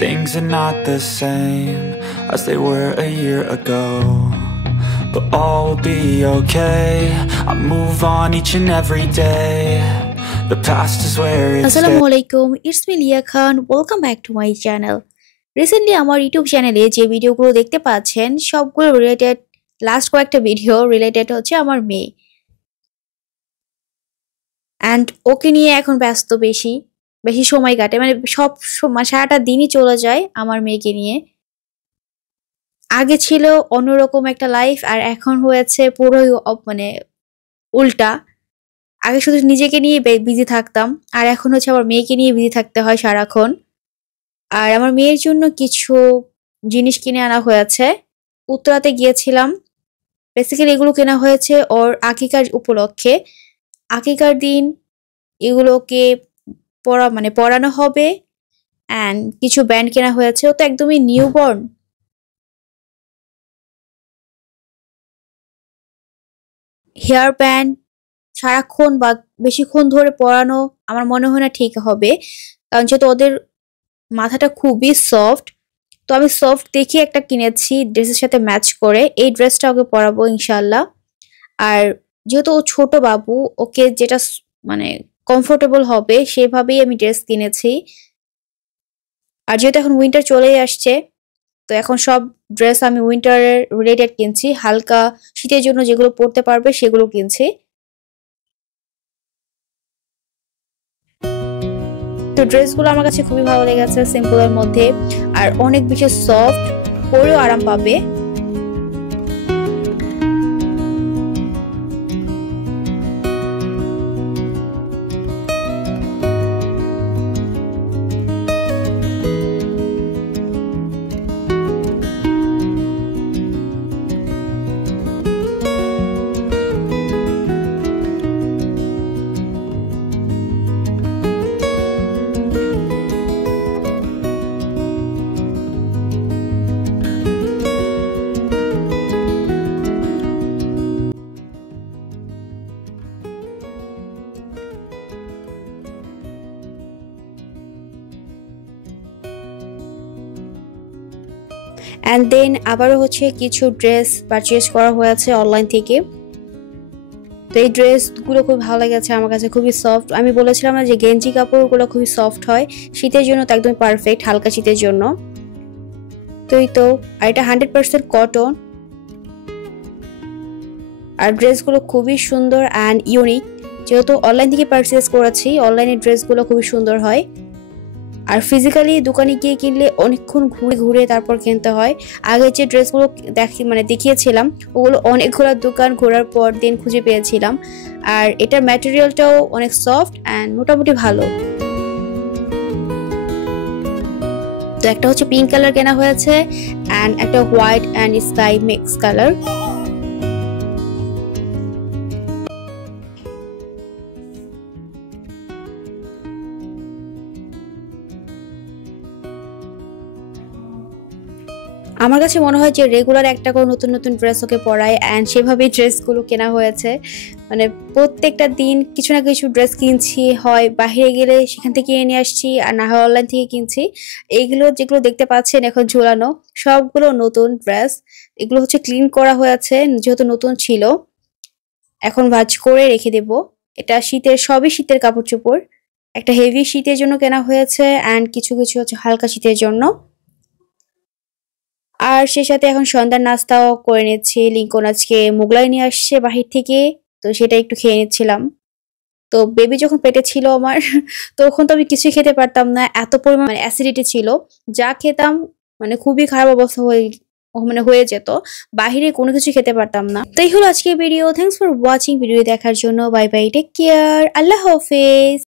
Things are not the same as they were a year ago, but all will be okay. I move on each and every day. The past is where it stays. Assalamualaikum, it's me Lia Khan. Welcome back to my channel. Recently আমার YouTube চ্যানেলে যে ভিডিওগুলো দেখতে পাচ্ছেন সবগুলো related last কয়েকটা video related হচ্ছে আমার মেয়ে এন্ড ওকে নিয়ে এখন ব্যস্ত বেশি সময় কাটে মানে সব সময় সারাটা দিনই চলে যায় আমার মেয়েকে নিয়ে। আগে ছিল অন্যরকম একটা লাইফ আর এখন হয়েছে পুরোই মানে উল্টা। আগে শুধু নিজেকে নিয়ে বিজি থাকতাম আর এখন হচ্ছে আমার মেয়েকে নিয়ে বিজি থাকতে হয় সারাক্ষণ। আর আমার মেয়ের জন্য কিছু জিনিস কিনে আনা হয়েছে, উত্তরাতে গিয়েছিলাম। বেসিক্যালি এগুলো কেনা হয়েছে ওর আকিকার উপলক্ষে। আকিকার দিন এগুলোকে পরানো হবে অ্যান্ড কিছু ব্যান্ড কেনা হয়েছে। ও তো একদমই নিউবর্ন। হেয়ার ব্যান্ড সারাক্ষণ বা বেশিক্ষণ ধরে পরানো আমার মনে হয় না ঠিক হবে, কারণ যেহেতু ওদের মাথাটা খুবই সফট। তো আমি সফট দেখে একটা কিনেছি ড্রেসের সাথে ম্যাচ করে। এই ড্রেসটা ওকে পরাবো ইনশাল্লাহ। আর যেহেতু ও ছোট বাবু, ওকে যেটা মানে কমফোর্টেবল হবে সেভাবেই আমি ড্রেস কিনেছি। আর যেহেতু এখন উইন্টার চলেই আসছে, তো এখন সব ড্রেস আমি উইন্টারের রিলেটেড কিনছি। হালকা শীতের জন্য যেগুলো পরতে পারবে সেগুলো কিনছি। তো ড্রেসগুলো আমার কাছে খুবই ভালো লেগেছে, সিম্পলের মধ্যে আর অনেক বেশি সফট, পরেও আরাম পাবে। অ্যান্ড দেন আবারও হচ্ছে কিছু ড্রেস পারচেজ করা হয়েছে অনলাইন থেকে। তো এই ড্রেসগুলো খুব ভালো লেগেছে আমার কাছে, খুবই সফট। আমি বলেছিলাম না যে গেঞ্জি কাপড়গুলো খুবই সফট হয়, শীতের জন্য তো একদম পারফেক্ট, হালকা শীতের জন্য। তো এই তো, আর এটা 100% কটন। আর ড্রেসগুলো খুবই সুন্দর অ্যান্ড ইউনিক। যেহেতু অনলাইন থেকে পারচেজ করেছি, অনলাইনের ড্রেসগুলো খুবই সুন্দর হয়। আর ফিজিক্যালি দোকানে গিয়ে কিনলে অনেকক্ষণ ঘুরে ঘুরে তারপর কিনতে হয়। আগে যে ড্রেসগুলো দেখিয়েছিলাম ওগুলো অনেকগুলো দোকান ঘোরার পর দিন খুঁজে পেয়েছিলাম। আর এটার ম্যাটেরিয়ালটাও অনেক সফট অ্যান্ড মোটামুটি ভালো। তো একটা হচ্ছে পিঙ্ক কালার কেনা হয়েছে অ্যান্ড একটা white and sky mix colour. আমার কাছে মনে হয় যে রেগুলার একটা করে নতুন নতুন ড্রেস ওকে পরায় অ্যান্ড সেভাবেই ড্রেসগুলো কেনা হয়েছে। মানে প্রত্যেকটা দিন কিছু না কিছু ড্রেস কিনছি, হয় বাইরে গেলে সেখান থেকে কিনে নিয়ে আসছি আর না হয় অনলাইন থেকে কিনছি। এইগুলো যেগুলো দেখতে পাচ্ছেন এখন ঝোলানো সবগুলো নতুন ড্রেস। এগুলো হচ্ছে ক্লিন করা হয়েছে যেহেতু নতুন ছিল, এখন ভাঁজ করে রেখে দেব। এটা শীতের, সবই শীতের কাপড় চোপড়। একটা হেভি শীতের জন্য কেনা হয়েছে অ্যান্ড কিছু কিছু হচ্ছে হালকা শীতের জন্য। আর সে সাথে এখন সন্ধ্যার নাস্তাও করে নিচ্ছি। লিঙ্কন আজকে মোগলাই নিয়ে আসছে বাহির থেকে, তো সেটা একটু খেয়ে নিচ্ছিলাম। তো বেবি যখন পেটে ছিল আমার তখন তো আমি কিছুই খেতে পারতাম না, এত পরিমাণ মানে অ্যাসিডিটি ছিল। যা খেতাম মানে খুবই খারাপ অবস্থা হয়ে যেত, বাহিরে কোনো কিছু খেতে পারতাম না। তো এই হলো আজকের video. Thanks for watching. Video দেখার জন্য বাই বাই, টেক কেয়ার, আল্লাহ হাফেজ।